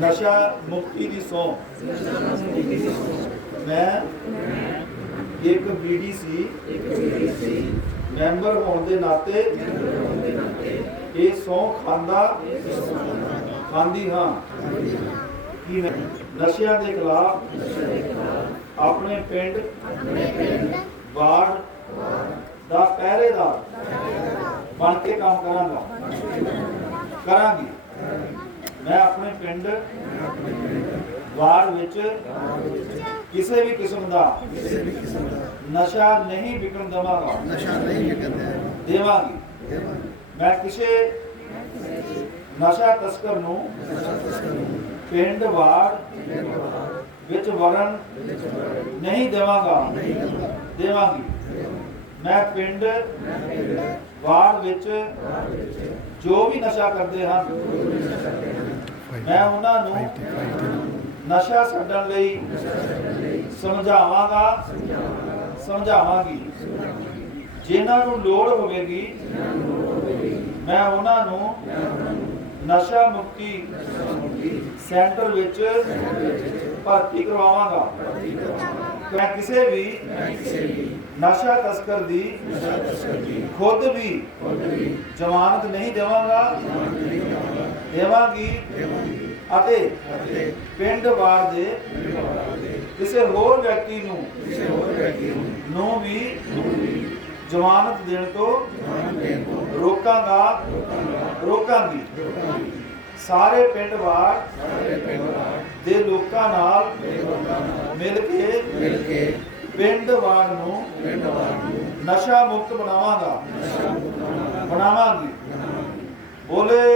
ਨਸ਼ਾ ਮੁਕਤੀ ਦੀ ਸੌਂ। ਮੈਂ ਇੱਕ ਬੀਡੀਸੀ ਮੈਂਬਰ ਹੋਣ ਦੇ ਨਾਤੇ ਇਹ ਸੌਂ ਖਾਂਦਾ ਖਾਂਦੀ ਹਾਂ। ਕਿ ਨਸ਼ਿਆਂ ਦੇ ਖਿਲਾਫ ਆਪਣੇ ਪਿੰਡ ਵਾਰਡ ਦਾ ਪਹਿਰੇਦਾਰ ਬਣ ਕੇ ਕੰਮ ਕਰਾਂਗਾ। ਕਰਾਂਗੀ। ਮੈਂ ਆਪਣੇ ਪਿੰਡ ਵਾਰਡ ਵਿੱਚ ਕਿਸੇ ਵੀ ਕਿਸਮ ਦਾ ਨਸ਼ਾ ਨਹੀਂ ਵਿਕਣ ਦੇਵਾਂਗਾ। ਨਸ਼ਾ ਨਹੀਂ ਵਿਕਦਾ ਦੇਵਾਂਗੀ। ਮੈਂ ਕਿਸੇ ਨਸ਼ਾ ਤਸਕਰ ਨੂੰ ਪਿੰਡ ਵਾਰਡ ਵਿੱਚ ਵਰਨ ਨਹੀਂ ਦੇਵਾਂਗਾ। ਦੇਵਾਂਗੀ। ਮੈਂ ਪਿੰਡ ਵਾਰਡ ਵਿੱਚ ਜੋ ਵੀ ਨਸ਼ਾ ਕਰਦੇ ਹਨ ਮੈਂ ਉਹਨਾਂ ਨੂੰ ਨਸ਼ਾ ਛੱਡਣ ਲਈ ਸਮਝਾਵਾਂਗਾ, ਸਮਝਾਵਾਂਗੀ। ਜਿਨ੍ਹਾਂ ਨੂੰ ਲੋੜ ਹੋਵੇਗੀ, ਮੈਂ ਉਹਨਾਂ ਨੂੰ ਨਸ਼ਾ ਮੁਕਤੀ ਸੈਂਟਰ ਵਿੱਚ ਭਰਤੀ ਕਰਵਾਵਾਂਗਾ। ਮੈਂ ਕਿਸੇ ਵੀ ਨਸ਼ਾ ਤਸਕਰ ਦੀ ਖੁਦ ਵੀ ਜ਼ਮਾਨਤ ਨਹੀਂ ਦੇਵਾਂਗਾ। ਦੇਵਾਂਗੀ। ਅਤੇ ਪਿੰਡ ਵਾਰ ਦੇ ਕਿਸੇ ਹੋਰ ਵਿਅਕਤੀ ਨੂੰ ਨੂੰ ਵੀ ਜ਼ਮਾਨਤ ਦੇਣ ਤੋਂ ਰੋਕਾਂਗਾ, ਰੋਕਾਂਗੀ। ਸਾਰੇ ਪਿੰਡ ਵਾਰ ਦੇ ਲੋਕਾਂ ਨਾਲ ਮਿਲ ਕੇ ਮਿਲ ਕੇ ਪਿੰਡ ਵਾਰ ਨੂੰ ਪਿੰਡ ਵਾਰ ਨੂੰ ਨਸ਼ਾ ਮੁਕਤ ਬਣਾਵਾਂਗਾ। ਬਣਾਵਾਂਗੀ। ਬੋਲੇ